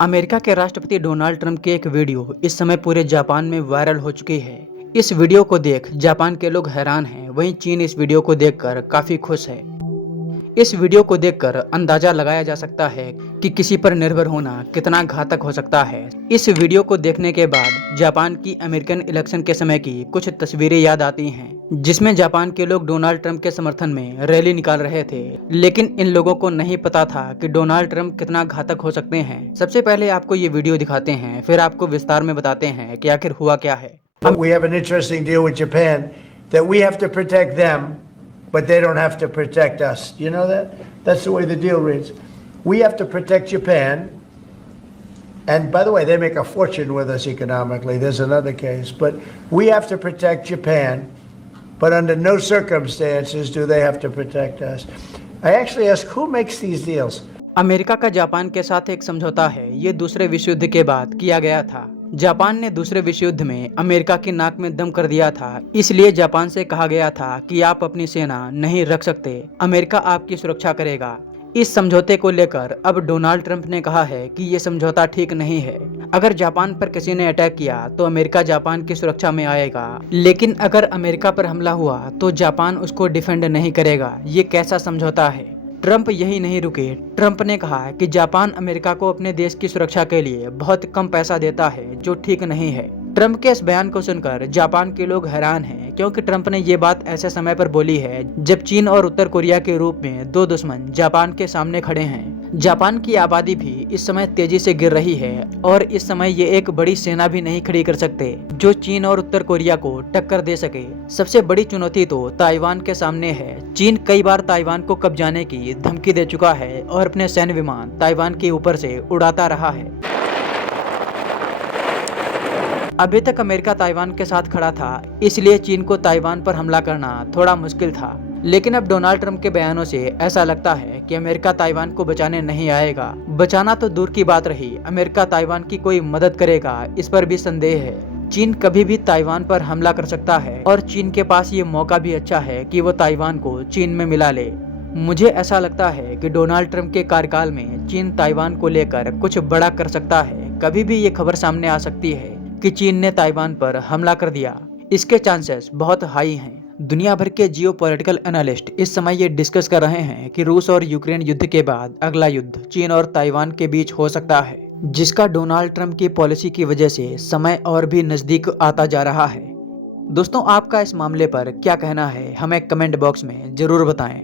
America के राष्ट्रपति Donald Trump की एक वीडियो इस समय पूरे जापान में वायरल हो चुकी है। इस वीडियो को देख जापान के लोग हैरान हैं, वहीं चीन इस वीडियो को देखकर काफी खुश है। इस वीडियो को देखकर अंदाजा लगाया जा सकता है कि किसी पर निर्भर होना कितना घातक हो सकता है। इस वीडियो को देखने के बाद जापान की अमेरिकन इलेक्शन के समय की कुछ तस्वीरें याद आती हैं, जिसमें जापान के लोग डोनाल्ड ट्रंप के समर्थन में रैली निकाल रहे थे। लेकिन इन लोगों को नहीं पता था कि डोनाल्ड ट्रंप कितना घातक हो सकते हैं। सबसे पहले आपको ये वीडियो दिखाते हैं, फिर आपको विस्तार में बताते हैं कि आखिर हुआ क्या है। We have an interesting deal with Japan that we have to protect them, but they don't have to protect us. You know that? That's the way the deal reads. We have to protect Japan, and by the way, they make a fortune with us economically. There's another case, but we have to protect Japan, but under no circumstances do they have to protect us. I actually ask, who makes these deals? America का Japan के साथ एक समझौता है, ये दूसरे विश्व युद्ध के बाद किया गया था। जापान ने दूसरे विश्व युद्ध में अमेरिका की नाक में दम कर दिया था, इसलिए जापान से कहा गया था कि आप अपनी सेना नहीं रख सकते, अमेरिका आपकी सुरक्षा करेगा। इस समझौते को लेकर अब डोनाल्ड ट्रंप ने कहा है कि ये समझौता ठीक नहीं है। अगर जापान पर किसी ने अटैक किया तो अमेरिका जापान की सुरक्षा में आएगा, लेकिन अगर अमेरिका पर हमला हुआ तो जापान उसको डिफेंड नहीं करेगा। ये कैसा समझौता है? ट्रंप यही नहीं रुके। ट्रंप ने कहा कि जापान अमेरिका को अपने देश की सुरक्षा के लिए बहुत कम पैसा देता है, जो ठीक नहीं है। ट्रंप के इस बयान को सुनकर जापान के लोग हैरान हैं, क्योंकि ट्रंप ने ये बात ऐसे समय पर बोली है जब चीन और उत्तर कोरिया के रूप में दो दुश्मन जापान के सामने खड़े हैं। जापान की आबादी भी इस समय तेजी से गिर रही है और इस समय ये एक बड़ी सेना भी नहीं खड़ी कर सकते जो चीन और उत्तर कोरिया को टक्कर दे सके। सबसे बड़ी चुनौती तो ताइवान के सामने है। चीन कई बार ताइवान को कब्जाने की धमकी दे चुका है और अपने सैन्य विमान ताइवान के ऊपर से उड़ाता रहा है। अभी तक अमेरिका ताइवान के साथ खड़ा था, इसलिए चीन को ताइवान पर हमला करना थोड़ा मुश्किल था। लेकिन अब डोनाल्ड ट्रंप के बयानों से ऐसा लगता है कि अमेरिका ताइवान को बचाने नहीं आएगा। बचाना तो दूर की बात रही, अमेरिका ताइवान की कोई मदद करेगा, इस पर भी संदेह है। चीन कभी भी ताइवान पर हमला कर सकता है और चीन के पास ये मौका भी अच्छा है कि वो ताइवान को चीन में मिला ले। मुझे ऐसा लगता है कि डोनाल्ड ट्रंप के कार्यकाल में चीन ताइवान को लेकर कुछ बड़ा कर सकता है। कभी भी ये खबर सामने आ सकती है कि चीन ने ताइवान पर हमला कर दिया। इसके चांसेस बहुत हाई हैं। दुनिया भर के जियोपॉलिटिकल एनालिस्ट इस समय ये डिस्कस कर रहे हैं कि रूस और यूक्रेन युद्ध के बाद अगला युद्ध चीन और ताइवान के बीच हो सकता है, जिसका डोनाल्ड ट्रंप की पॉलिसी की वजह से समय और भी नजदीक आता जा रहा है। दोस्तों, आपका इस मामले पर क्या कहना है, हमें कमेंट बॉक्स में जरूर बताएं।